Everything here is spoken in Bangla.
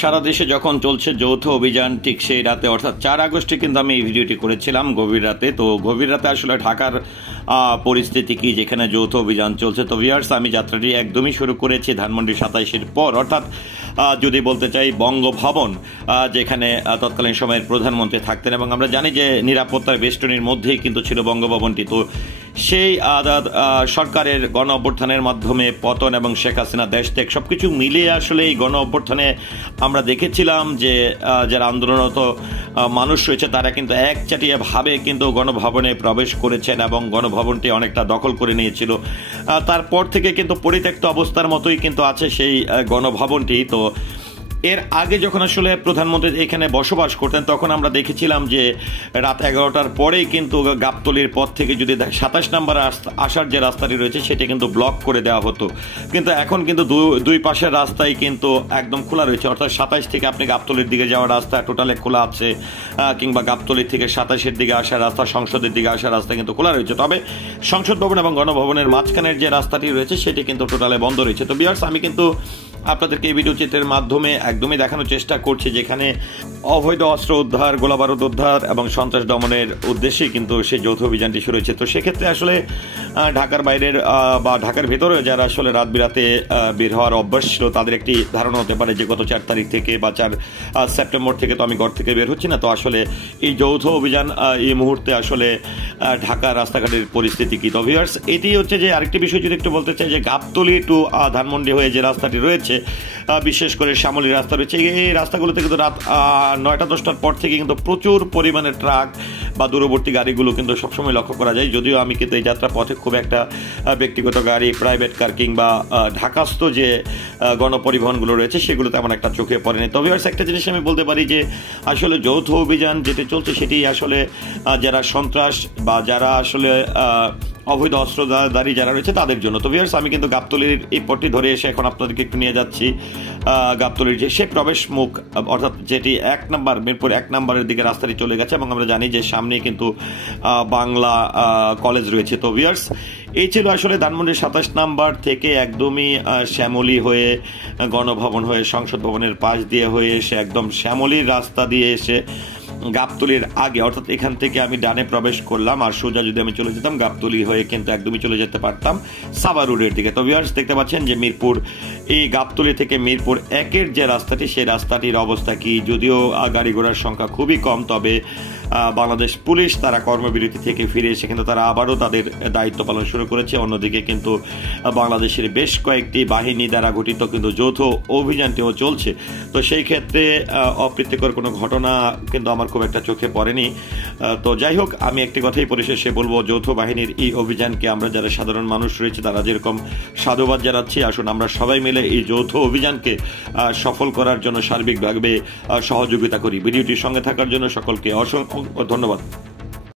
সারা দেশে যখন চলছে যৌথ অভিযান ঠিক সেই রাতে অর্থাৎ 4 আগস্টে কিন্তু আমি এই ভিডিওটি করেছিলাম গভীর রাতে। তো গভীর রাতে আসলে ঢাকার পরিস্থিতি কি, যেখানে যৌথ অভিযান চলছে। তো ভিউয়ার্স, আমি যাত্রাটি একদমই শুরু করেছি ধানমন্ডি 27-এর পর, অর্থাৎ যদি বলতে চাই বঙ্গভবন, যেখানে তৎকালীন সময়ের প্রধানমন্ত্রী থাকতেন, এবং আমরা জানি যে নিরাপত্তার বেষ্টনীর মধ্যেই কিন্তু ছিল বঙ্গভবনটি। তো সেই সরকারের গণ অভ্যুত্থানের মাধ্যমে পতন এবং শেখ হাসিনা দেশ ত্যাগ সবকিছু মিলিয়ে আসলে এই গণ অভ্যুত্থানে আমরা দেখেছিলাম যে যারা আন্দোলনরত মানুষ রয়েছে তারা কিন্তু একচাটিয়া ভাবে কিন্তু গণভবনে প্রবেশ করেছেন এবং গণভবনটি অনেকটা দখল করে নিয়েছিল। তারপর থেকে কিন্তু পরিত্যক্ত অবস্থার মতোই কিন্তু আছে সেই গণভবনটি। তো এর আগে যখন আসলে প্রধানমন্ত্রী এখানে বসবাস করতেন তখন আমরা দেখেছিলাম যে রাত 11টার পরেই কিন্তু গাবতলীর পথ থেকে যদি 27 নম্বর আসার যে রাস্তাটি রয়েছে সেটি কিন্তু ব্লক করে দেওয়া হতো, কিন্তু এখন কিন্তু দুই পাশের রাস্তায় কিন্তু একদম খোলা রয়েছে। অর্থাৎ 27 থেকে আপনি গাবতলীর দিকে যাওয়ার রাস্তা টোটালে খোলা আছে, কিংবা গাবতলীর থেকে 27-এর দিকে আসার রাস্তা, সংসদের দিকে আসার রাস্তা কিন্তু খোলা রয়েছে। তবে সংসদ ভবন এবং গণভবনের মাঝখানের যে রাস্তাটি রয়েছে সেটি কিন্তু টোটালে বন্ধ রয়েছে। তো ভিউয়ার্স, আমি কিন্তু আপনাদেরকে এই ভিডিও চিত্রের মাধ্যমে একদমই দেখানোর চেষ্টা করছি যেখানে অবৈধ অস্ত্র উদ্ধার, গোলাবারুদ উদ্ধার এবং সন্ত্রাস দমনের উদ্দেশ্যে কিন্তু সেই যৌথ অভিযানটি শুরু হয়েছে। তো সেক্ষেত্রে আসলে ঢাকার বাইরের বা ঢাকার ভেতরে যারা আসলে রাত বিরাতে বের হওয়ার অভ্যাস ছিল তাদের একটি ধারণা হতে পারে যে গত 4 তারিখ থেকে বা 4 সেপ্টেম্বর থেকে তো আমি ঘর থেকে বের হচ্ছি না। তো আসলে এই যৌথ অভিযান এই মুহূর্তে আসলে ঢাকা রাস্তাঘাটের পরিস্থিতি কি। তো ভিউয়ার্স, এটি হচ্ছে যে আরেকটি বিষয় যদি একটু বলতে চাই যে গাবতলী টু ধানমন্ডি হয়ে যে রাস্তাটি রয়েছে, বিশেষ করে শ্যামলী রাস্তা রয়েছে, এই রাস্তাগুলোতে কিন্তু রাত 9টা-10টার পর থেকে কিন্তু প্রচুর পরিমাণে ট্রাক বা দূরবর্তী গাড়িগুলো কিন্তু সবসময় লক্ষ্য করা যায়। যদিও আমি কিন্তু এই যাত্রা পথে খুব একটা ব্যক্তিগত গাড়ি, প্রাইভেট কার কিংবা ঢাকাস্থ যে গণপরিবহনগুলো রয়েছে সেগুলো তেমন একটা চোখে পড়েনি। তবে ভিউয়ার্স, একটা জিনিস আমি বলতে পারি যে আসলে যৌথ অভিযান যেটি চলছে সেটি আসলে যারা সন্ত্রাস বা যারা আসলে অবৈধ অস্ত্রধারী যারা রয়েছে তাদের জন্য। তো ভিউয়ার্স, আমি কিন্তু গাবতলীর এই পথটি ধরে এসে এখন আপনাদেরকে একটু নিয়ে যাচ্ছি গাবতলীর যে সে প্রবেশ মুখ, অর্থাৎ যেটি 1 নম্বর মিরপুর 1 নম্বরের দিকে রাস্তাটি চলে গেছে এবং আমরা জানি যে সামনে কিন্তু বাংলা কলেজ রয়েছে। তো ভিউয়ার্স, এই ছিল আসলে ধানমন্ডির 27 নম্বর থেকে একদমই শ্যামলী হয়ে গণভবন হয়ে সংসদ ভবনের পাশ দিয়ে হয়ে এসে একদম শ্যামলীর রাস্তা দিয়ে এসে গাবতলীর আগে, অর্থাৎ এখান থেকে আমি ডানে প্রবেশ করলাম আর সোজা যদি আমি চলে যেতাম গাবতলী হয়ে কিন্তু একদমই চলে যেতে পারতাম সাবা রোডের দিকে। তো ভিউয়ার্স, দেখতে পাচ্ছেন যে মিরপুর এই গাবতলী থেকে মিরপুর 1-এর যে রাস্তাটি সেই রাস্তাটির অবস্থা কি। যদিও গাড়ি ঘোড়ার সংখ্যা খুবই কম, তবে বাংলাদেশ পুলিশ তারা কর্মবিরতি থেকে ফিরে এসে কিন্তু তারা আবারও তাদের দায়িত্ব পালন শুরু করেছে। অন্যদিকে কিন্তু বাংলাদেশের বেশ কয়েকটি বাহিনী দ্বারা গঠিত কিন্তু যৌথ অভিযানটিও চলছে। তো সেই ক্ষেত্রে অপ্রীতিকর কোনো ঘটনা কিন্তু আমার খুব একটা চোখে পড়েনি। তো যাই হোক, আমি একটি কথাই পরিশেষে বলবো, যৌথ বাহিনীর এই অভিযানকে আমরা যারা সাধারণ মানুষ রয়েছে তারা যেরকম সাধুবাদ জানাচ্ছি, আসুন আমরা সবাই মিলে এই যৌথ অভিযানকে সফল করার জন্য সার্বিকভাবে সহযোগিতা করি। ভিডিওটির সঙ্গে থাকার জন্য সকলকে অসংখ্য ধন্যবাদ।